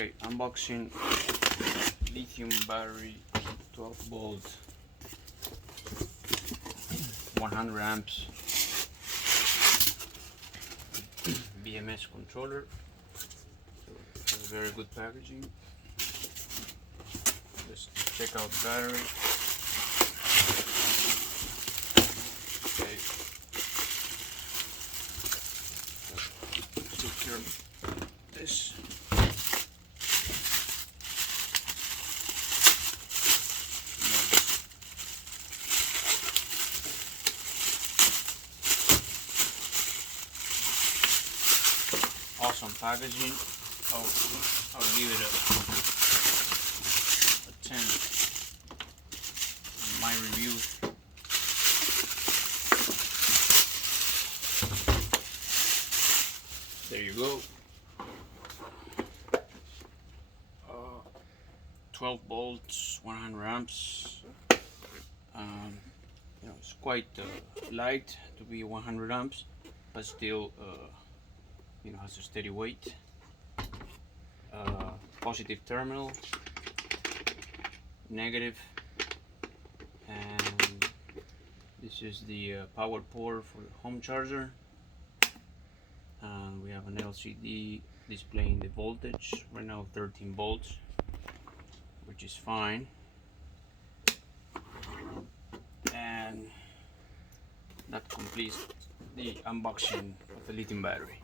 Okay, unboxing lithium battery 12 volt 100 amps BMS controller. So it has very good packaging. Let's check out the battery. Okay. Secure this. Awesome packaging. I'll give it a 10 in my review. There you go. 12 volts, 100 amps. It's quite light to be 100 amps, but still has a steady weight. Positive terminal, negative, and this is the power port for the home charger, and we have an LCD displaying the voltage right now, 13 volts, which is fine. And that completes the unboxing of the lithium battery.